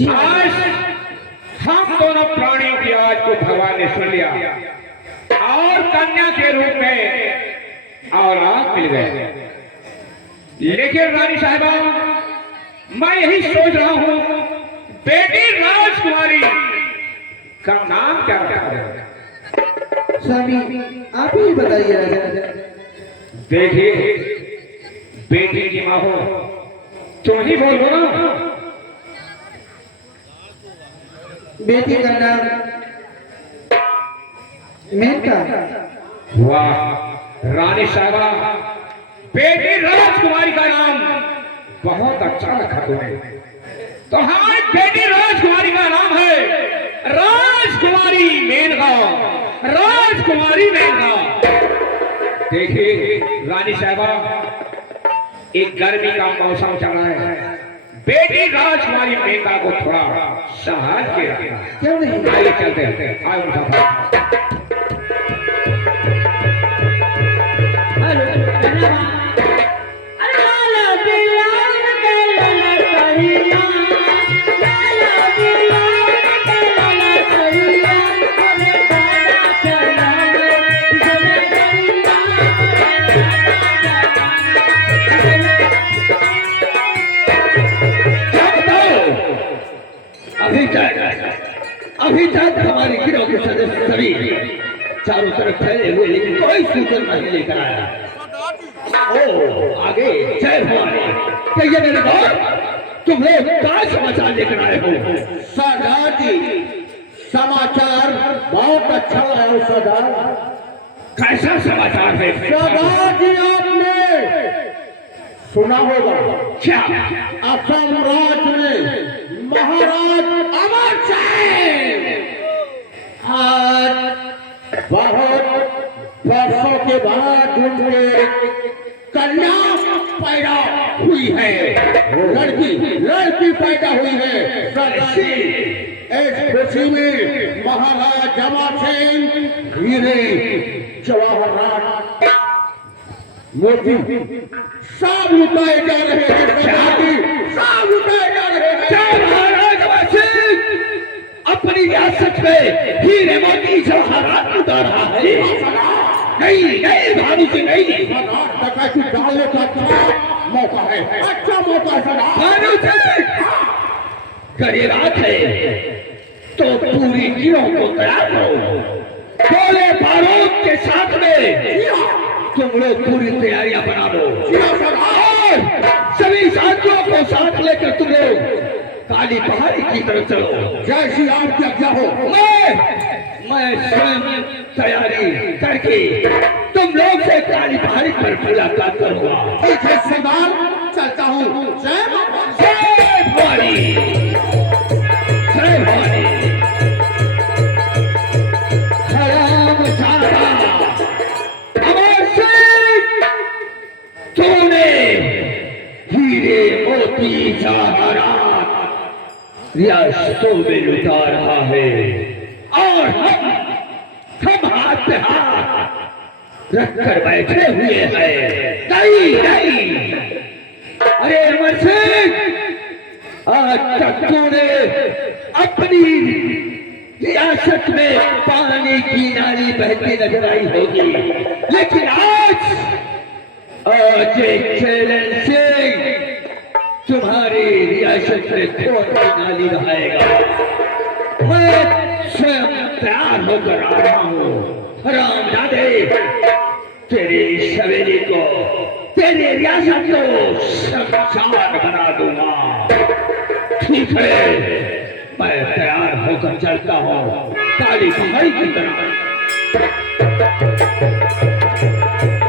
आज हम दोनों प्राणियों की आज को भगवान ने सुन लिया और कन्या के रूप में और आप मिल गए। लेकिन रानी साहिबा, मैं यही सोच रहा हूं, बेटी राजकुमारी का नाम क्या रखा जाए? स्वामी आप ही बताइए राजा। देखिए, बेटी की माँ हो तुम ही बोलो ना। बेटी का नाम मेनका। वाह रानी साहिबा, बेटी राजकुमारी का नाम बहुत अच्छा रखा तुमने। तो हमारी बेटी राजकुमारी का नाम है राजकुमारी मेनका। राजकुमारी मेनका। देखिए रानी साहिबा, एक गर्मी का मौसम चल रहा है, बेटी राजकुमारी मेनका को थोड़ा संभाल के रखना। क्यों नहीं? आइए चलते हैं। आइए उनका अभी तक हमारी गिरोह के सदस्य सभी चारों तरफ फैले हुए, लेकिन कोई सूचना नहीं लेकर आया। ओ आगे जय भवानी, कहिए मेरे भाई, तुम लोग क्या समाचार लेकर आए हो? सरदार जी, समाचार बहुत अच्छा है सरदार। कैसा समाचार है? सरदार जी, आपने सुना होगा क्या? असम राज्य में महाराज अमर सिंह आज बहुत वर्षों के बाद उनके कन्या पैदा हुई है। लड़की पैदा हुई है। सरदार जी, इस खुशी में महाराज अमर सिंह हीरे जवाहरलाल मोती सब लुटाए जा रहे हैं। सब लुटाए जा रहे हैं। महाराज अमर सिंह अपनी रियासत में हीरे मोती जवाहरात लुटा रहा है। नहीं नहीं भानु जी, नहीं। डकैती डालने का अच्छा मौका है। अच्छा मौका है सरदार। भानु जी, कड़ी रात है तो पूरी गिरोह को तैयार करो। गोले बारूद के साथ में तुम लोग पूरी तैयारियां बना लो। और सभी साथियों को साथ लेकर तुम लोग काली पहाड़ी की तरफ चलो। जय श्री राम की आज्ञा हो। मैं स्वयं तैयारी करके तुम लोग से काली पहाड़ी पर मुलाकात करूंगा। ठीक है सरदार, चलता हूँ। जय भवानी, जय भवानी। हराम जादा अमर सिंह, तूने हीरे मोती जवाहरात रियासतों में लुटा रहा है, और हम हाथ पे हाथ रखकर बैठे हुए हैं। नहीं नहीं, अरे अमर सिंह, आज तक तूने अपनी रियासत में पानी की नाली बहती नजर आई होगी, लेकिन आज एक चैलेंज से तुम्हारी रियासत में कौन सी नाली बहाएगा? मैं स्वयं तैयार होकर आ रहा हूँ। हरामजादे, तेरी सवेली को, तेरी रियासत को शमशान बना दूंगा। ठीक है, मैं तैयार होकर चलता हूँ काली पहाड़ी की तरफ।